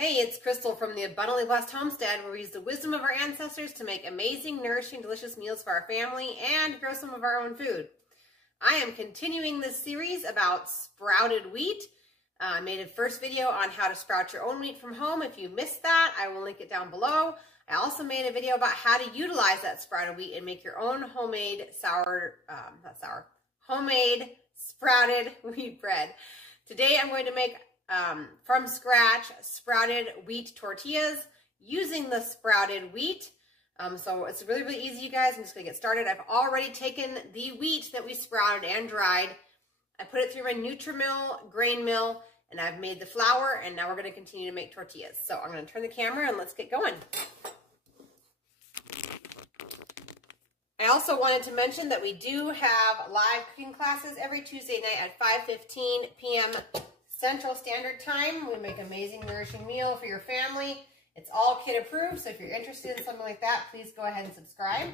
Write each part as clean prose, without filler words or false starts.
Hey, it's Crystal from the Abundantly Blessed Homestead, where we use the wisdom of our ancestors to make amazing, nourishing, delicious meals for our family and grow some of our own food. I am continuing this series about sprouted wheat. I made a first video on how to sprout your own wheat from home. If you missed that, I will link it down below. I also made a video about how to utilize that sprouted wheat and make your own homemade homemade sprouted wheat bread. Today I'm going to make from scratch sprouted wheat tortillas using the sprouted wheat. So it's really, really easy, you guys. I'm just gonna get started. I've already taken the wheat that we sprouted and dried. I put it through my Nutri-Mill grain mill, and I've made the flour, and now we're gonna continue to make tortillas. So I'm gonna turn the camera and let's get going. I also wanted to mention that we do have live cooking classes every Tuesday night at 5:15 p.m. Central Standard Time. We make amazing, nourishing meal for your family. It's all kid approved, so if you're interested in something like that, please go ahead and subscribe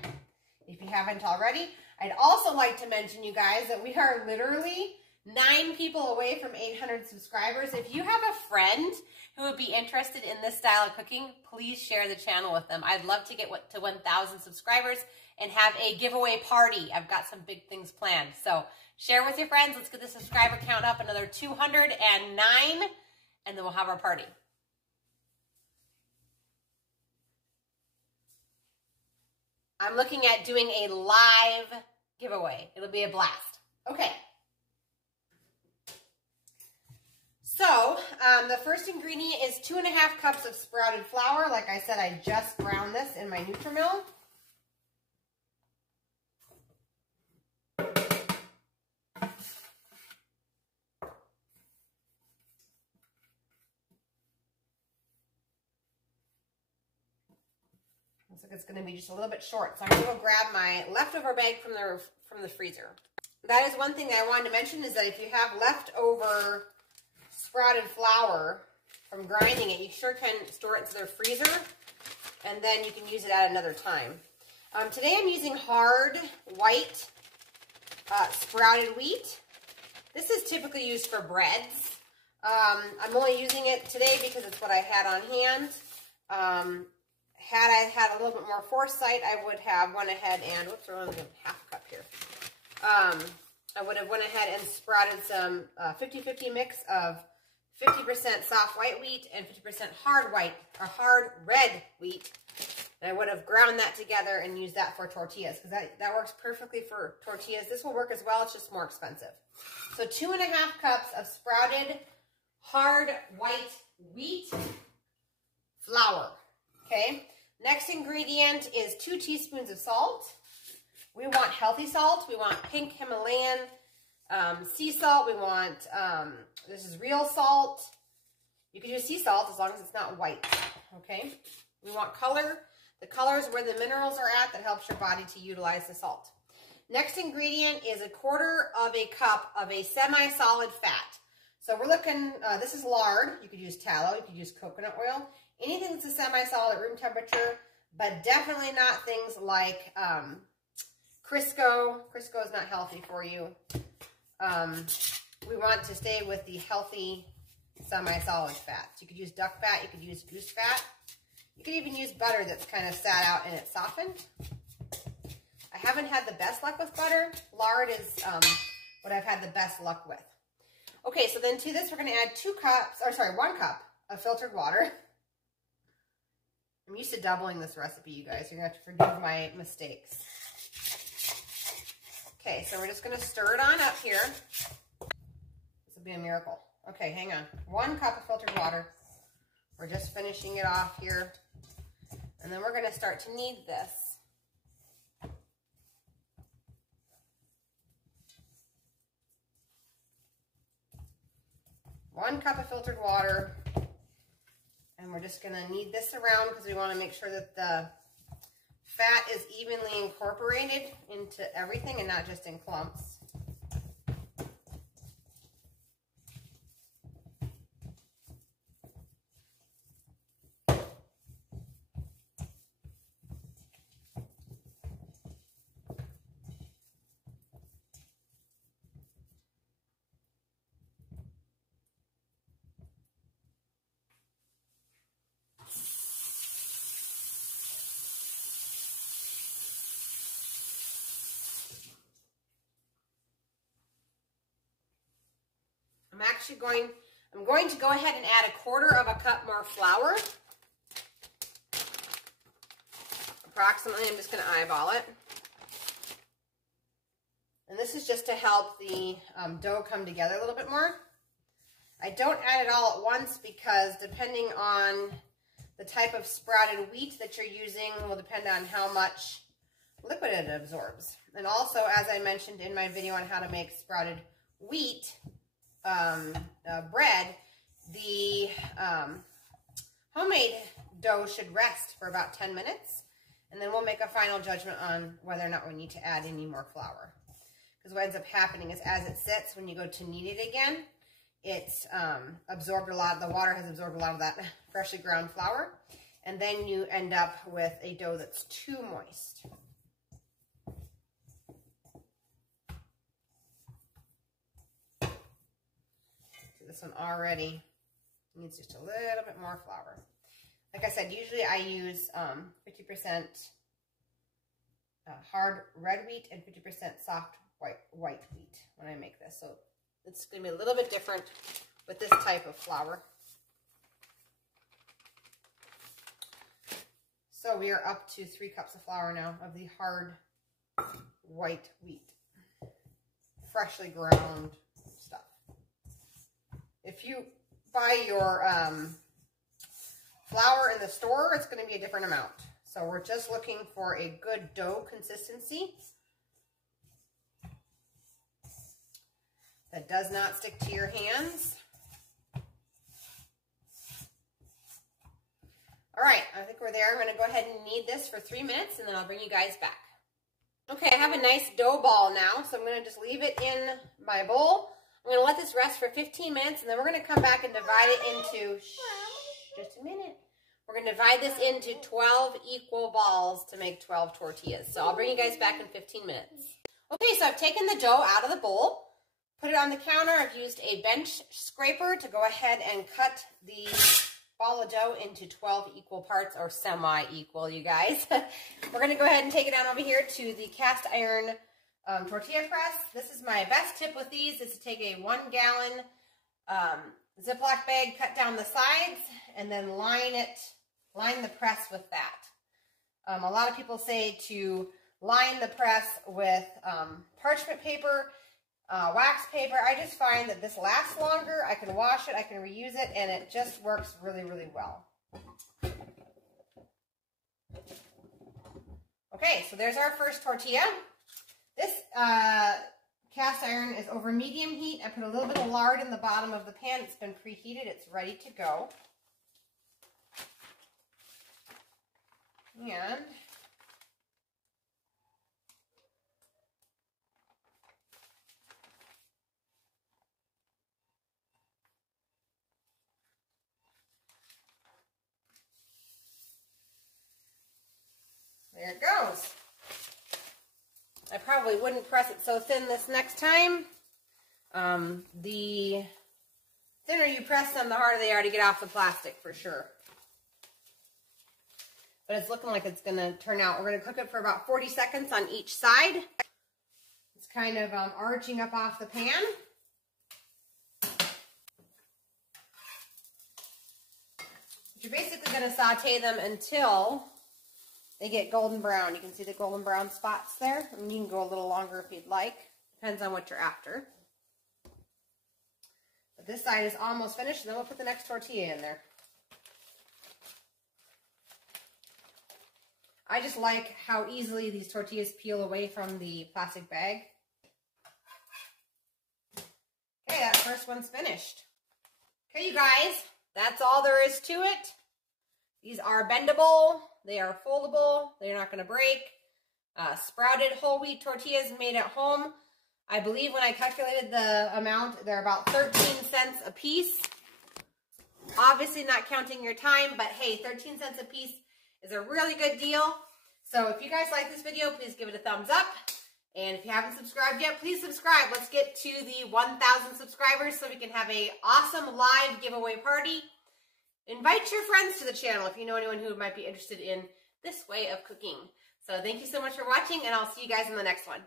if you haven't already. I'd also like to mention, you guys, that we are literally 9 people away from 800 subscribers. If you have a friend who would be interested in this style of cooking, please share the channel with them. I'd love to get to 1,000 subscribers and have a giveaway party. I've got some big things planned. So share with your friends. Let's get the subscriber count up another 209, and then we'll have our party. I'm looking at doing a live giveaway. It'll be a blast. Okay. So the first ingredient is 2.5 cups of sprouted flour. Like I said, I just ground this in my Nutri-Mill. Looks like it's going to be just a little bit short, so I'm going to go grab my leftover bag from the freezer. That is one thing I wanted to mention, is that if you have leftover sprouted flour from grinding it, you sure can store it into the freezer, and then you can use it at another time. Today I'm using hard white sprouted wheat. This is typically used for breads. I'm only using it today because it's what I had on hand. Had I had a little bit more foresight, I would have went ahead and, whoops, we're only doing half a cup here. I would have went ahead and sprouted some 50-50 mix of 50% soft white wheat and 50% hard red wheat. And I would have ground that together and used that for tortillas, because that works perfectly for tortillas. This will work as well, it's just more expensive. So 2.5 cups of sprouted hard white wheat flour. Okay. Next ingredient is 2 teaspoons of salt. We want healthy salt. We want pink Himalayan sea salt. We want, this is real salt. You can use sea salt as long as it's not white. Okay. We want color. The color is where the minerals are at that helps your body to utilize the salt. Next ingredient is 1/4 cup of a semi-solid fat. So we're looking, this is lard. You could use tallow. You could use coconut oil. Anything that's a semi-solid at room temperature, but definitely not things like Crisco. Crisco is not healthy for you. We want to stay with the healthy semi-solid fats. You could use duck fat. You could use goose fat. You could even use butter that's kind of sat out and it's softened. I haven't had the best luck with butter. Lard is what I've had the best luck with. Okay, so then to this we're going to add 1 cup of filtered water. I'm used to doubling this recipe, you guys. You're going to have to forgive my mistakes. Okay, so we're just going to stir it on up here. This will be a miracle. Okay, hang on. 1 cup of filtered water. We're just finishing it off here. And then we're going to start to knead this. One cup of filtered water. And we're just going to knead this around because we want to make sure that the fat is evenly incorporated into everything and not just in clumps. I'm going to go ahead and add 1/4 cup more flour. Approximately, I'm just going to eyeball it. And this is just to help the dough come together a little bit more. I don't add it all at once because depending on the type of sprouted wheat that you're using will depend on how much liquid it absorbs. And also, as I mentioned in my video on how to make sprouted wheat bread, the homemade dough should rest for about 10 minutes. And then we'll make a final judgment on whether or not we need to add any more flour. Because what ends up happening is as it sits, when you go to knead it again, it's absorbed a lot, the water has absorbed a lot of that freshly ground flour. And then you end up with a dough that's too moist. So this one already needs just a little bit more flour. Like I said, usually I use 50% hard red wheat and 50% soft white wheat when I make this. So it's going to be a little bit different with this type of flour. So we are up to 3 cups of flour now of the hard white wheat. Freshly ground stuff. If you buy your flour in the store, it's going to be a different amount. So we're just looking for a good dough consistency that does not stick to your hands. All right, I think we're there. I'm going to go ahead and knead this for 3 minutes, and then I'll bring you guys back. Okay, I have a nice dough ball now, so I'm going to just leave it in my bowl. I'm going to let this rest for 15 minutes, and then we're going to come back and divide it into, just a minute. We're going to divide this into 12 equal balls to make 12 tortillas. So I'll bring you guys back in 15 minutes. Okay, so I've taken the dough out of the bowl, put it on the counter. I've used a bench scraper to go ahead and cut the ball of dough into 12 equal parts, or semi-equal, you guys. We're going to go ahead and take it down over here to the cast iron tortilla press. This is my best tip with these, is to take a 1 gallon Ziploc bag, cut down the sides, and then line the press with that. A lot of people say to line the press with parchment paper, wax paper. I just find that this lasts longer. I can wash it, I can reuse it, and it just works really, really well. Okay, so there's our first tortilla. This cast iron is over medium heat. I put a little bit of lard in the bottom of the pan. It's been preheated. It's ready to go. And there it goes. I probably wouldn't press it so thin this next time. The thinner you press them, the harder they are to get off the plastic, for sure. But it's looking like it's going to turn out. We're going to cook it for about 40 seconds on each side. It's kind of arching up off the pan. You're basically going to saute them until they get golden brown. You can see the golden brown spots there. I mean, you can go a little longer if you'd like. Depends on what you're after. But this side is almost finished, and then we'll put the next tortilla in there. I just like how easily these tortillas peel away from the plastic bag. Okay, that first one's finished. Okay, you guys, that's all there is to it. These are bendable, they are foldable, they're not going to break. Sprouted whole wheat tortillas made at home. I believe when I calculated the amount, they're about 13 cents a piece. Obviously not counting your time, but hey, 13 cents a piece is a really good deal. So if you guys like this video, please give it a thumbs up. And if you haven't subscribed yet, please subscribe. Let's get to the 1,000 subscribers so we can have an awesome live giveaway party. Invite your friends to the channel if you know anyone who might be interested in this way of cooking. So thank you so much for watching, and I'll see you guys in the next one.